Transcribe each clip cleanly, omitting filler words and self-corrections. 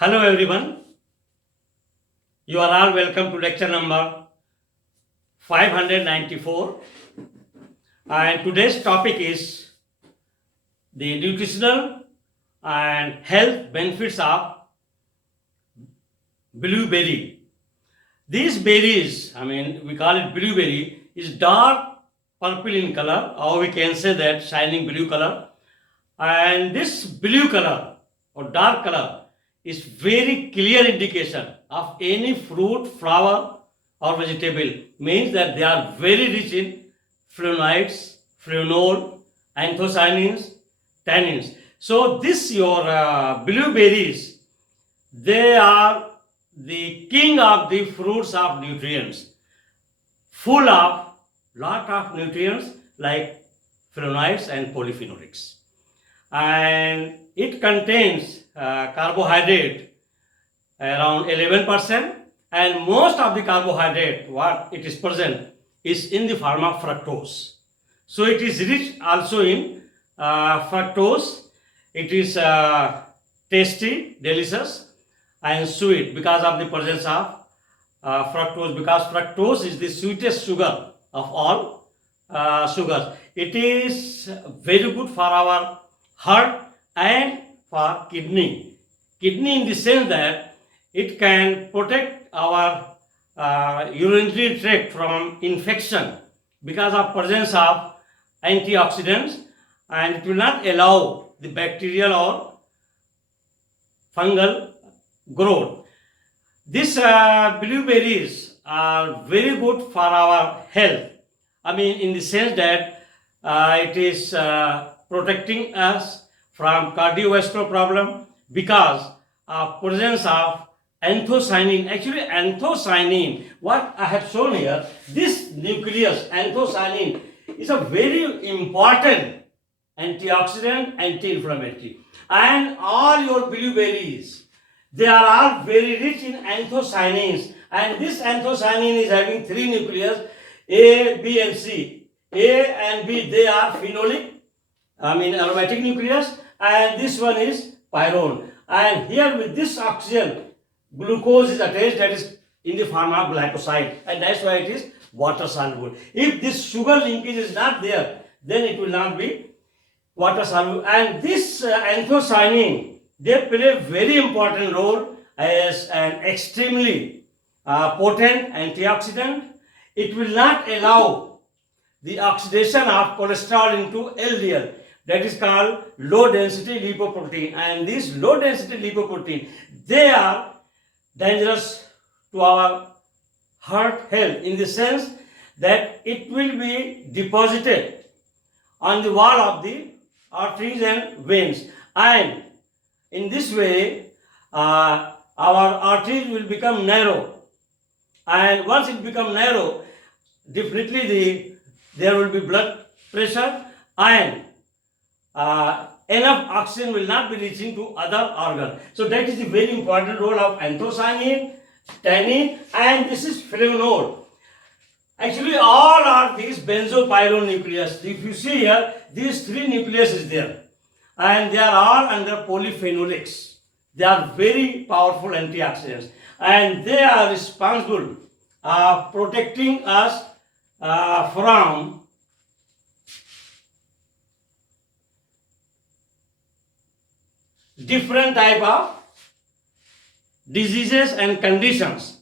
Hello everyone, you are all welcome to lecture number 594, and today's topic is the nutritional and health benefits of blueberry. These berries, we call it blueberry, is dark purple in color, or we can say that shining blue color, and this blue color or dark color is very clear indication of any fruit, flower or vegetable, means that they are very rich in flavonoids, flavonol, anthocyanins, tannins. So this your blueberries, they are the king of the fruits of nutrients, full of lot of nutrients like flavonoids and polyphenolics, and it contains carbohydrate around 11%, and most of the carbohydrate what it is present is in the form of fructose. So it is rich also in fructose. It is tasty, delicious and sweet because of the presence of fructose, because fructose is the sweetest sugar of all sugars. It is very good for our heart and for kidney. Kidney in the sense that it can protect our urinary tract from infection because of presence of antioxidants, and it will not allow the bacterial or fungal growth. These blueberries are very good for our health. In the sense that it is protecting us from cardiovascular problem because of presence of anthocyanin. Actually, anthocyanin, what I have shown here, this nucleus, anthocyanin, is a very important antioxidant, anti-inflammatory. And all your blueberries, they are all very rich in anthocyanins. And this anthocyanin is having three nucleus, A, B and C. A and B, they are phenolic, aromatic nucleus, and this one is pyrrole. And here with this oxygen, glucose is attached, that is in the form of glycoside, and that's why it is water soluble. If this sugar linkage is not there, then it will not be water soluble. And this anthocyanin, they play a very important role as an extremely potent antioxidant. It will not allow the oxidation of cholesterol into LDL, that is called low density lipoprotein. And these low density lipoprotein, they are dangerous to our heart health in the sense that it will be deposited on the wall of the arteries and veins, and in this way our arteries will become narrow, and once it becomes narrow, definitely there will be blood pressure, and enough oxygen will not be reaching to other organs. So that is the very important role of anthocyanin, tannin, and this is flavonol. Actually, all are these benzopyrrole nucleus. If you see here, these three nucleus is there, and they are all under polyphenolics. They are very powerful antioxidants, and they are responsible protecting us from different type of diseases and conditions.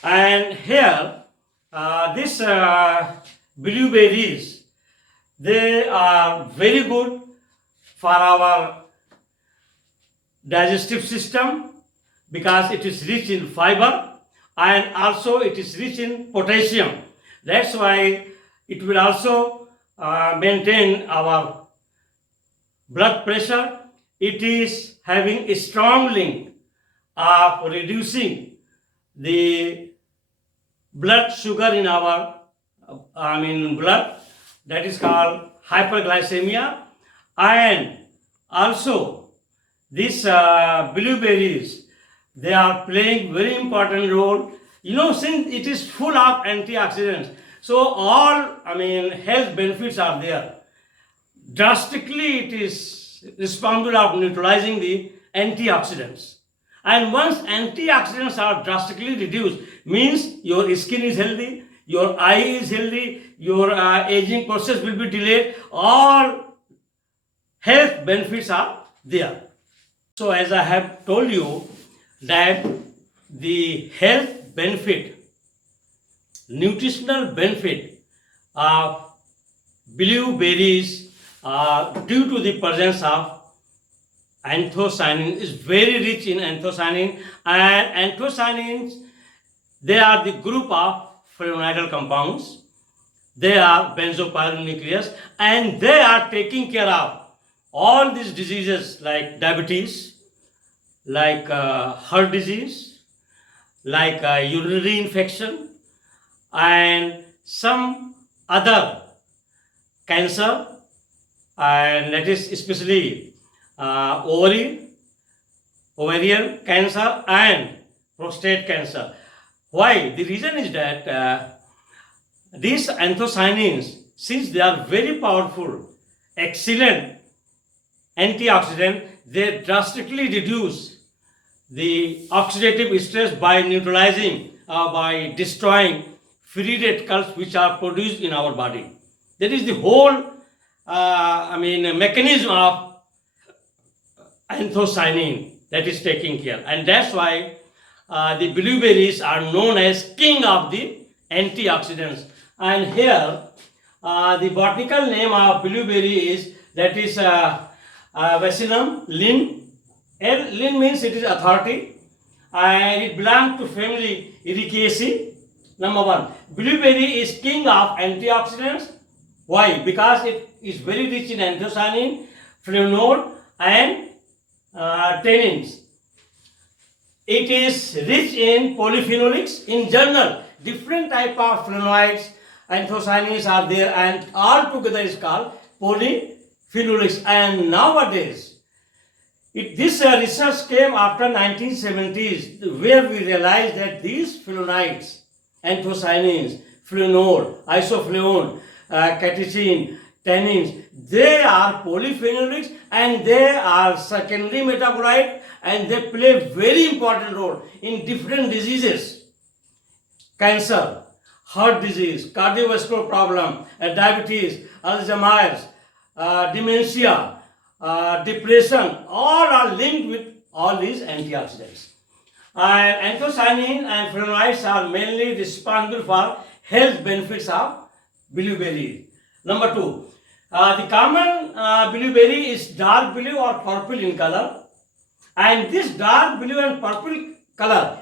And here this blueberries, they are very good for our digestive system because it is rich in fiber, and also it is rich in potassium. That's why it will also maintain our blood pressure. It is having a strong link of reducing the blood sugar in our blood, that is called hyperglycemia. And also these blueberries, they are playing very important role, since it is full of antioxidants. So all health benefits are there. Drastically it is responsible of neutralizing the antioxidants, And once antioxidants are drastically reduced, means your skin is healthy, your eye is healthy, your aging process will be delayed, all health benefits are there. So as I have told you that the health benefit, nutritional benefit of blueberries due to the presence of anthocyanin is very rich in anthocyanin, and anthocyanins, they are the group of flavonoidal compounds. They are benzopyronuclease, and they are taking care of all these diseases like diabetes, like heart disease, like urinary infection, and some other cancer, and that is especially ovarian cancer and prostate cancer. Why? The reason is that these anthocyanins, since they are very powerful, excellent antioxidant, they drastically reduce the oxidative stress by neutralizing, by destroying free radicals which are produced in our body. That is the whole, mechanism of anthocyanin that is taking care, and that's why the blueberries are known as king of the antioxidants. And here, the botanical name of blueberry is, that is Vaccinium lin. Lin means it is authority, and it belongs to family Ericaceae. Number one, blueberry is king of antioxidants. Why? Because it is very rich in anthocyanin, flavonoid, and tannins. It is rich in polyphenolics. In general, different type of flavonoids, anthocyanins are there, and all together is called polyphenolics. And nowadays, this research came after 1970s, where we realized that these flavonoids, anthocyanins, flavonoid, isoflavone, catechin, tannins, they are polyphenolics, and they are secondary metabolite, and they play very important role in different diseases: cancer, heart disease, cardiovascular problem, diabetes, Alzheimer's, dementia, depression, all are linked with all these antioxidants. And anthocyanin and flavonoids are mainly responsible for health benefits of blueberry. Number two, the common blueberry is dark blue or purple in color, and this dark blue and purple color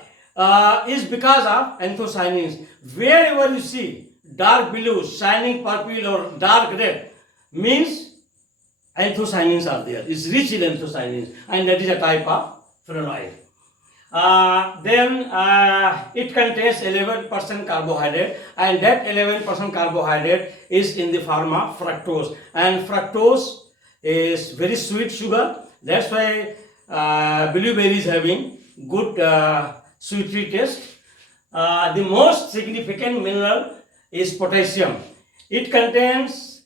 is because of anthocyanins. Wherever you see dark blue, shining purple, or dark red, means anthocyanins are there. It's rich in anthocyanins, and that is a type of flavonoid. Then it contains 11% carbohydrate, and that 11% carbohydrate is in the form of fructose, and fructose is very sweet sugar. That's why blueberry is having good sweet taste. The most significant mineral is potassium. It contains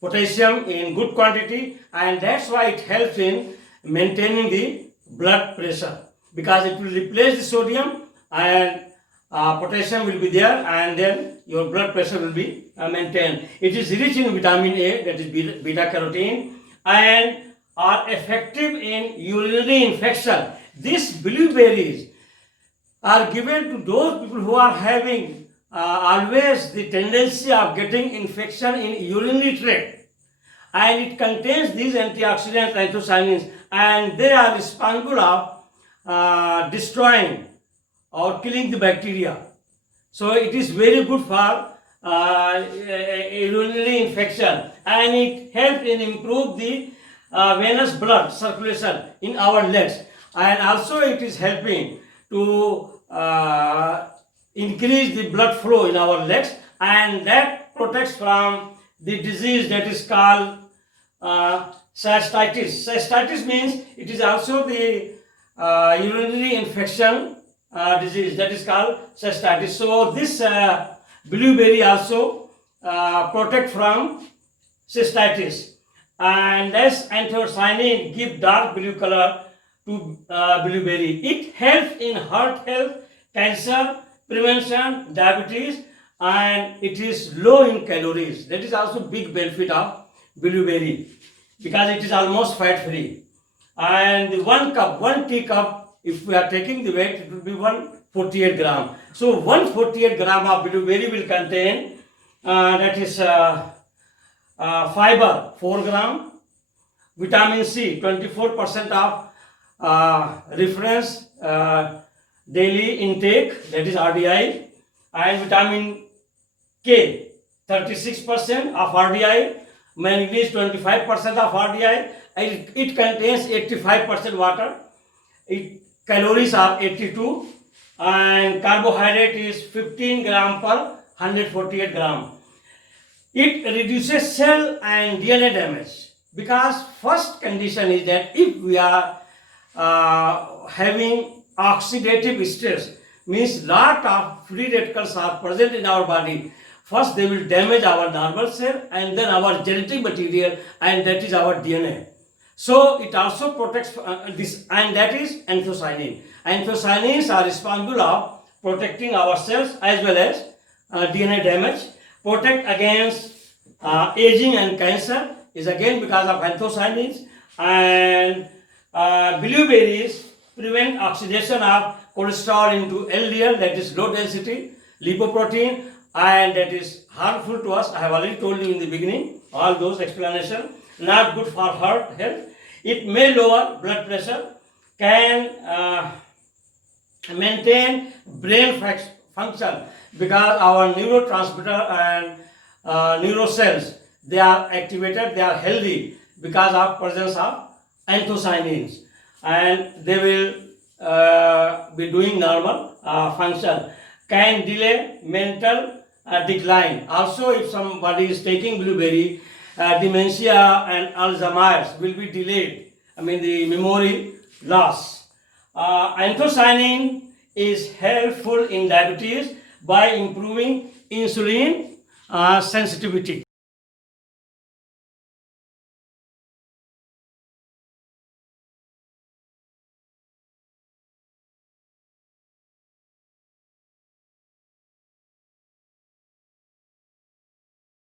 potassium in good quantity, and that's why it helps in maintaining the blood pressure, because it will replace the sodium, and potassium will be there, and then your blood pressure will be maintained. It is rich in vitamin A, that is beta carotene, and are effective in urinary infection. These blueberries are given to those people who are having always the tendency of getting infection in urinary tract, and it contains these antioxidants, anthocyanins, and they are responsible of destroying or killing the bacteria. So it is very good for urinary infection, and it helps in improve the venous blood circulation in our legs, and also it is helping to increase the blood flow in our legs, and that protects from the disease that is called cystitis. Cystitis means it is also the urinary infection disease that is called cystitis. So this blueberry also protect from cystitis, and as anthocyanin give dark blue color to blueberry. It helps in heart health, cancer prevention, diabetes, and it is low in calories. That is also big benefit of blueberry because it is almost fat free. And one cup, one teacup, if we are taking the weight, it will be 148 gram. So 148 gram of blueberry will contain that is fiber 4 gram, vitamin C 24% of reference daily intake, that is RDI, and vitamin K 36% of RDI, manganese 25% of RDI, and it contains 85% water. Calories are 82 and carbohydrate is 15 gram per 148 gram. It reduces cell and DNA damage because first condition is that if we are having oxidative stress, means lot of free radicals are present in our body. First they will damage our normal cell and then our genetic material, and that is our DNA. So it also protects this, and that is anthocyanin. Anthocyanins are responsible of protecting our cells as well as DNA damage. Protect against aging and cancer is again because of anthocyanins. And blueberries prevent oxidation of cholesterol into LDL, that is low density lipoprotein, and that is harmful to us. I have already told you in the beginning all those explanations. Not good for heart health. It may lower blood pressure, can maintain brain function because our neurotransmitter and neurocells, they are activated, they are healthy because of presence of anthocyanins, and they will be doing normal function. Can delay mental decline. Also, if somebody is taking blueberry, dementia and Alzheimer's will be delayed. I mean the memory loss. Anthocyanin is helpful in diabetes by improving insulin sensitivity.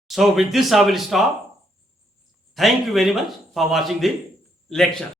So with this I will stop. Thank you very much for watching the lecture.